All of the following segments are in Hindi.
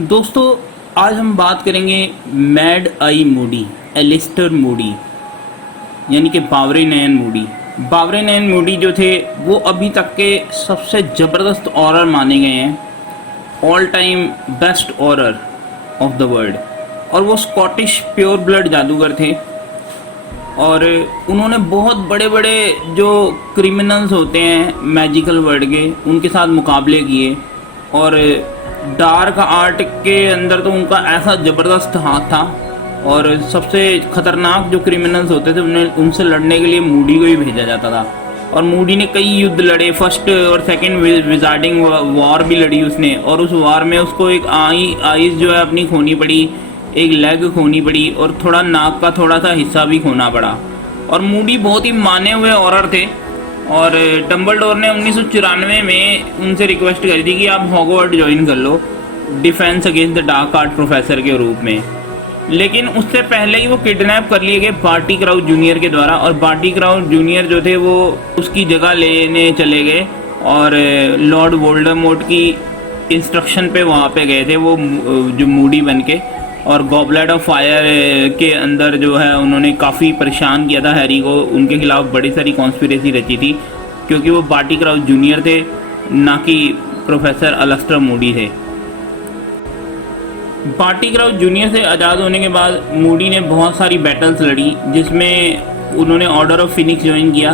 दोस्तों, आज हम बात करेंगे Mad Eye Moody, Alastor Moody, यानी कि बावरे नैन मूडी। बावरे नैन मूडी जो थे वो अभी तक के सबसे ज़बरदस्त ऑरर माने गए हैं, all time best Auror of the world. और वो स्कॉटिश प्योर ब्लड जादूगर थे और उन्होंने बहुत बड़े बड़े जो क्रिमिनल्स होते हैं मैजिकल वर्ल्ड के, उनके साथ मुकाबले किए। और डार्क आर्ट के अंदर तो उनका ऐसा ज़बरदस्त हाथ था और सबसे ख़तरनाक जो क्रिमिनल्स होते थे उन्हें उनसे लड़ने के लिए मूडी को ही भेजा जाता था। और मूडी ने कई युद्ध लड़े, फर्स्ट और सेकंड विजार्डिंग वॉर भी लड़ी उसने। और उस वॉर में उसको एक आईज जो है अपनी खोनी पड़ी, एक लेग खोनी पड़ी और थोड़ा नाक का थोड़ा सा हिस्सा भी खोना पड़ा। और मूडी बहुत ही माने हुए ऑरर थे और डम्बलडोर ने 1994 में उनसे रिक्वेस्ट करी थी कि आप हॉगवर्ड ज्वाइन कर लो defence against the dark art professor के रूप में। लेकिन उससे पहले ही वो किडनैप कर लिए गए बार्टी क्राउच जूनियर के द्वारा। और बार्टी क्राउच जूनियर जो थे वो उसकी जगह लेने चले गए और लॉर्ड वोल्डेमॉर्ट की इंस्ट्रक्शन पे वहाँ पे गए थे वो जो मूडी बन के। और गॉबलेट ऑफ फायर के अंदर जो है उन्होंने काफ़ी परेशान किया था हैरी को, उनके खिलाफ बड़ी सारी कॉन्स्पिरेसी रची थी क्योंकि वो बार्टी क्राउच जूनियर थे, ना कि प्रोफेसर अलेस्टर मूडी थे। बार्टी क्राउच जूनियर से आज़ाद होने के बाद मूडी ने बहुत सारी बैटल्स लड़ी, जिसमें उन्होंने ऑर्डर ऑफ फिनिक्स ज्वाइन किया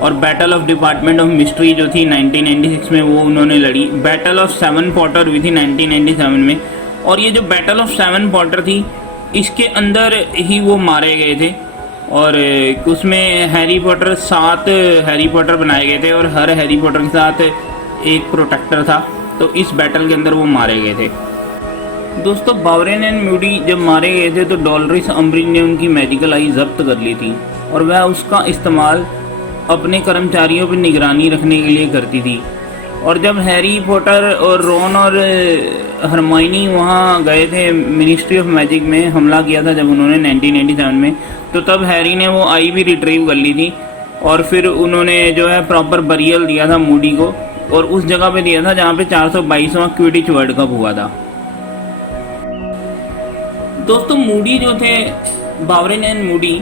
और battle of department of mystery जो थी 1996 में वो उन्होंने लड़ी। बैटल ऑफ सेवन पॉटर हुई थी 1997 में। और ये जो बैटल ऑफ सेवन पॉटर थी इसके अंदर ही वो मारे गए थे। और उसमें हैरी पॉटर 7 हैरी पॉटर बनाए गए थे और हर हैरी पॉटर के साथ एक प्रोटेक्टर था। तो इस बैटल के अंदर वो मारे गए थे। दोस्तों, बावरेन एंड मूडी जब मारे गए थे तो डॉलरिस अम्ब्रिज ने उनकी मैजिकल आई जब्त कर ली थी और वह उसका इस्तेमाल अपने कर्मचारियों पर निगरानी रखने के लिए करती थी। और जब हैरी पॉटर और रॉन और हरमाइनी वहाँ गए थे मिनिस्ट्री ऑफ मैजिक में हमला किया था जब उन्होंने 1997 में, तो तब हैरी ने वो आई भी रिट्रीव कर ली थी और फिर उन्होंने जो है प्रॉपर बरियल दिया था मूडी को और उस जगह पे दिया था जहाँ पे 422वां क्विडिच वर्ल्ड कप हुआ था। दोस्तों, मूडी जो थे, बावरेन and Moody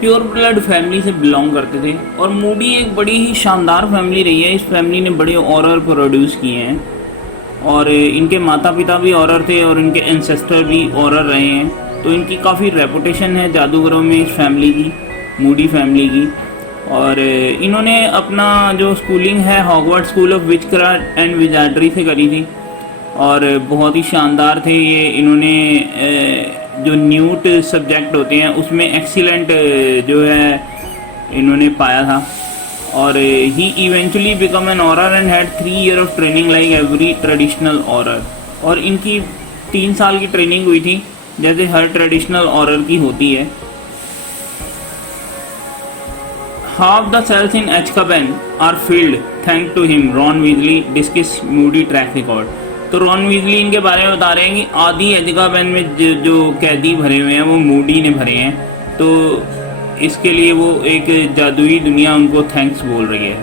pure blood family से बिलोंग करते थे और मूडी एक बड़ी ही शानदार फैमिली रही है। इस फैमिली ने बड़े ऑरर प्रोड्यूस किए हैं और इनके माता पिता भी ऑरर थे और इनके एंसेस्टर भी ऑरर रहे हैं। तो इनकी काफ़ी रेपुटेशन है जादूगरों में इस फैमिली की, मूडी फैमिली की। और इन्होंने अपना जो स्कूलिंग है Hogwarts school of witchcraft and wizardry से करी थी और बहुत ही शानदार थे ये। इन्होंने जो न्यूट सब्जेक्ट होते हैं उसमें एक्सीलेंट जो है इन्होंने पाया था। और ही eventually become an Auror and had 3 years of training like every traditional Auror. और इनकी 3 साल की ट्रेनिंग हुई थी जैसे हर ट्रेडिशनल ऑरर की होती है। Half the cells in Azkaban are filled thank to him, Ron Weasley discuss Moody track record. तो रॉन वीजली इनके बारे में बता रहे हैं कि आधी एज़्काबान में जो कैदी भरे हुए हैं वो मूडी ने भरे हैं। तो इसके लिए वो एक जादुई दुनिया उनको थैंक्स बोल रही है।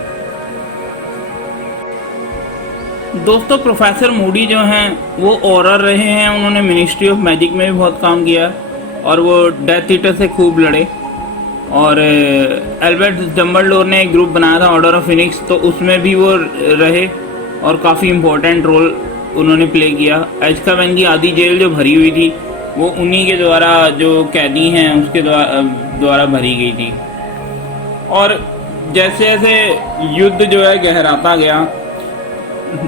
दोस्तों, प्रोफेसर मूडी जो हैं वो ऑरर रहे हैं, उन्होंने मिनिस्ट्री ऑफ मैजिक में भी बहुत काम किया और वो डेथ ईटर से खूब लड़े। और एल्बर्ट डम्बलडोर ने एक ग्रुप बनाया था ऑर्डर ऑफ फिनिक्स, तो उसमें भी वो रहे और काफ़ी इम्पोर्टेंट रोल उन्होंने प्ले किया। एज़्काबान की आधी जेल जो भरी हुई थी वो उन्हीं के द्वारा, जो कैदी हैं उसके द्वारा भरी गई थी। और जैसे जैसे युद्ध जो है गहराता गया,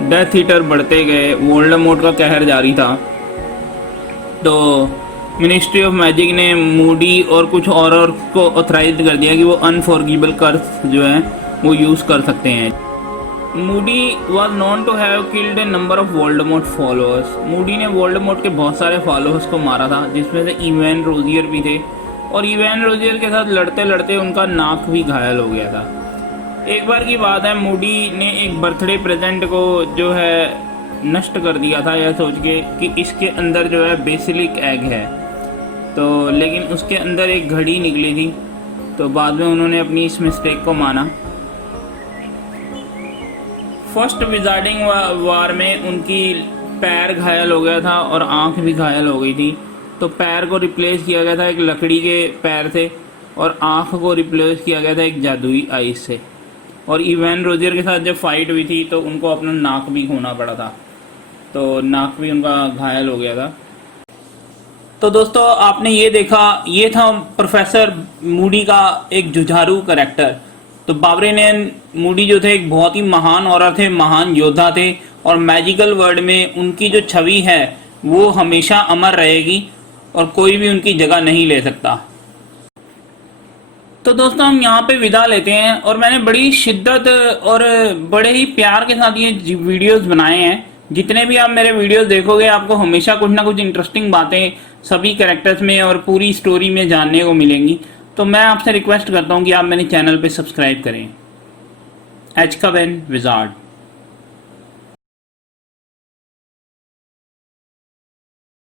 डेथ ईटर बढ़ते गए, वोल्डेमॉर्ट का कहर जारी था, तो मिनिस्ट्री ऑफ मैजिक ने मूडी और कुछ और को ऑथराइज कर दिया कि वो अनफॉरगिवेबल कर्स जो है वो यूज़ कर सकते हैं। Moody was known to have killed a number of Voldemort followers. Moody ने वोल्डेमॉर्ट के बहुत सारे फॉलोअर्स को मारा था, जिसमें से इवैन रोजियर भी थे। और इवैन रोजियर के साथ लड़ते लड़ते उनका नाक भी घायल हो गया था। एक बार की बात है, मूडी ने एक बर्थडे प्रेजेंट को जो है नष्ट कर दिया था यह सोच के कि इसके अंदर जो है बेसिलिक एग है। तो लेकिन उसके अंदर एक घड़ी निकली थी, तो बाद में उन्होंने अपनी इस मिस्टेक को माना। फर्स्ट विजार्डिंग वार में उनकी पैर घायल हो गया था और आंख भी घायल हो गई थी, तो पैर को रिप्लेस किया गया था एक लकड़ी के पैर से और आंख को रिप्लेस किया गया था एक जादुई आइस से। और इवान रोजर के साथ जब फाइट हुई थी तो उनको अपना नाक भी खोना पड़ा था, तो नाक भी उनका घायल हो गया था। तो दोस्तों आपने ये देखा, ये था प्रोफेसर मूडी का एक जुझारू करैक्टर। तो बाबरे नैन मूडी जो थे एक बहुत ही महान औरत थे, महान योद्धा थे और मैजिकल वर्ल्ड में उनकी जो छवि है वो हमेशा अमर रहेगी और कोई भी उनकी जगह नहीं ले सकता। तो दोस्तों हम यहाँ पे विदा लेते हैं और मैंने बड़ी शिद्दत और बड़े ही प्यार के साथ ये वीडियोस बनाए हैं। जितने भी आप मेरे वीडियोस देखोगे आपको हमेशा कुछ ना कुछ इंटरेस्टिंग बातें सभी कैरेक्टर्स में और पूरी स्टोरी में जानने को मिलेंगी। तो मैं आपसे रिक्वेस्ट करता हूँ कि आप मेरे चैनल पे सब्सक्राइब करें। एचकाबेन विजार्ड।